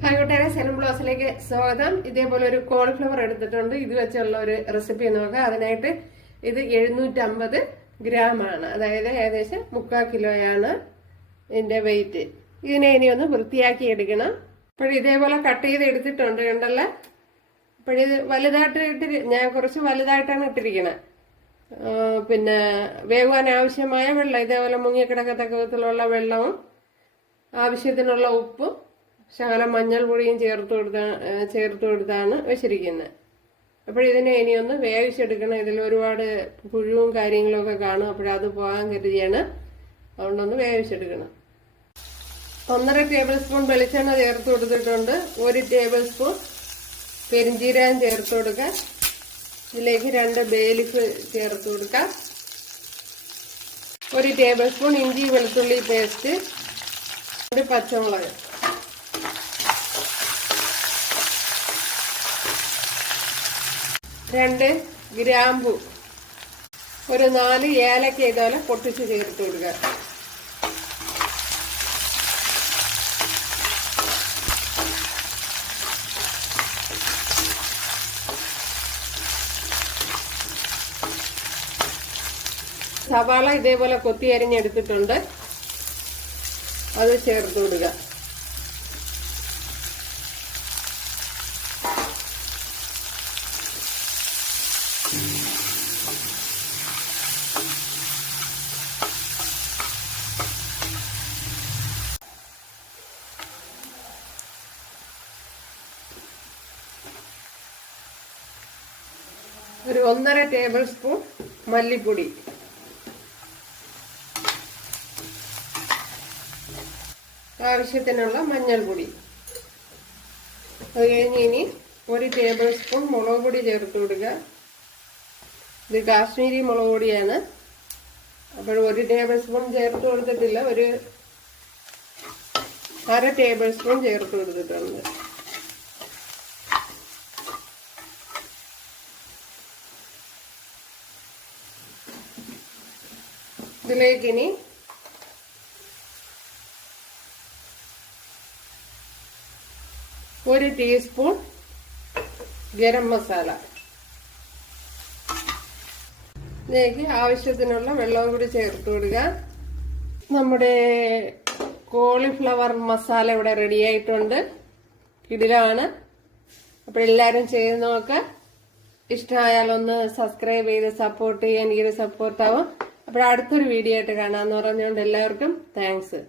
Hi കൂട്ടുകാരെ, സെലം ബ്ലോസിലേക്ക് സ്വാഗതം. ഇതേപോലെ ഒരു കോളിഫ്ലവർ എടുത്തിട്ടുണ്ട്. ഇത് വെച്ചുള്ള ഒരു റെസിപ്പി നോക്കാം. അതിനായിട്ട് ഇത് 750 ഗ്രാം ആണ്, അതായത് ഏകദേശം 3/4 കിലോയാണ് ഇതിന്റെ വെയിറ്റ്. ഇതിനെ ഇനി ഒന്ന് വൃത്തിയാക്കി എടുക്കണം. അപ്പോൾ ഇതേപോലെ കട്ട് ചെയ്ത് എടുത്തിട്ടുണ്ട്, കണ്ടല്ലോ. അപ്പോഴിത് വലുതായിട്ട് ഞാൻ കുറച്ച് വലുതായിട്ടാണ് ഇട്ടിരിക്കുന്നത്. പിന്നെ വേവാൻ ആവശ്യമായ വെള്ളം, ഇതേപോലെ മുങ്ങിക്കിടക്കത്തക്ക വിധത്തിലുള്ള വെള്ളവും ആവശ്യത്തിനുള്ള ഉപ്പും ശകലം മഞ്ഞൾപ്പൊടിയും ചേർത്ത് കൊടുത്താണ് വെച്ചിരിക്കുന്നത്. അപ്പോൾ ഇതിനെ ഇനിയൊന്ന് വേവിച്ചെടുക്കണം. ഇതിൽ ഒരുപാട് പുഴുവും കാര്യങ്ങളും ഒക്കെ കാണും, അപ്പോഴത് പോകാൻ കരുതിയാണ്. അതുകൊണ്ടൊന്ന് വേവിച്ചെടുക്കണം. 1.5 ടേബിൾ സ്പൂൺ വെളിച്ചെണ്ണ ചേർത്ത് കൊടുത്തിട്ടുണ്ട്. 1 ടേബിൾ സ്പൂൺ പെരിഞ്ചീരകം ചേർത്ത് കൊടുക്കാം. ഇതിലേക്ക് 2 ബേ ലീഫ് ചേർത്ത് കൊടുക്കാം. 1 ടേബിൾ സ്പൂൺ ഇഞ്ചി വെളുത്തുള്ളി പേസ്റ്റ്, 1 പച്ചമുളക്, 2 ഗ്രാമ്പു, 4 ഏലക്ക ഇതുപോലെ പൊട്ടിച്ച് ചേർത്ത് കൊടുക്കുക. സവാള ഇതേപോലെ കൊത്തി അരിഞ്ഞെടുത്തിട്ടുണ്ട്, അത് ചേർത്ത് കൊടുക്കുക. ഒരു 1.5 ടേബിൾ സ്പൂൺ മല്ലിപ്പൊടി, ആവശ്യത്തിനുള്ള മഞ്ഞൾപ്പൊടി. അത് കഴിഞ്ഞ് ഇനി 1 ടേബിൾ സ്പൂൺ മുളക് പൊടി ചേർത്ത് കൊടുക്കുക. ഇത് കാശ്മീരി മുളക് പൊടിയാണ്. അപ്പോൾ 1 ടേബിൾ സ്പൂൺ ചേർത്ത് കൊടുത്തിട്ടില്ല, ഒരു 1/2 ടേബിൾ സ്പൂൺ ചേർത്ത് കൊടുത്തിട്ടുണ്ട്. ഇതിലേക്കിനി 1 ടീസ്പൂൺ ഗരം മസാല, ഇതിലേക്ക് ആവശ്യത്തിനുള്ള വെള്ളവും കൂടി ചേർത്ത് കൊടുക്കുക. നമ്മുടെ കോളിഫ്ലവർ മസാല ഇവിടെ റെഡി ആയിട്ടുണ്ട്. കിടിലാണ്. അപ്പോൾ എല്ലാവരും ചെയ്ത് നോക്കുക. ഇഷ്ടമായാലൊന്ന് സബ്സ്ക്രൈബ് ചെയ്ത് സപ്പോർട്ട് ചെയ്യാൻ എനിക്കൊരു സപ്പോർട്ടാവും. അപ്പോൾ അടുത്തൊരു വീഡിയോ ആയിട്ട് കാണാമെന്ന് പറഞ്ഞുകൊണ്ട് എല്ലാവർക്കും താങ്ക്സ്.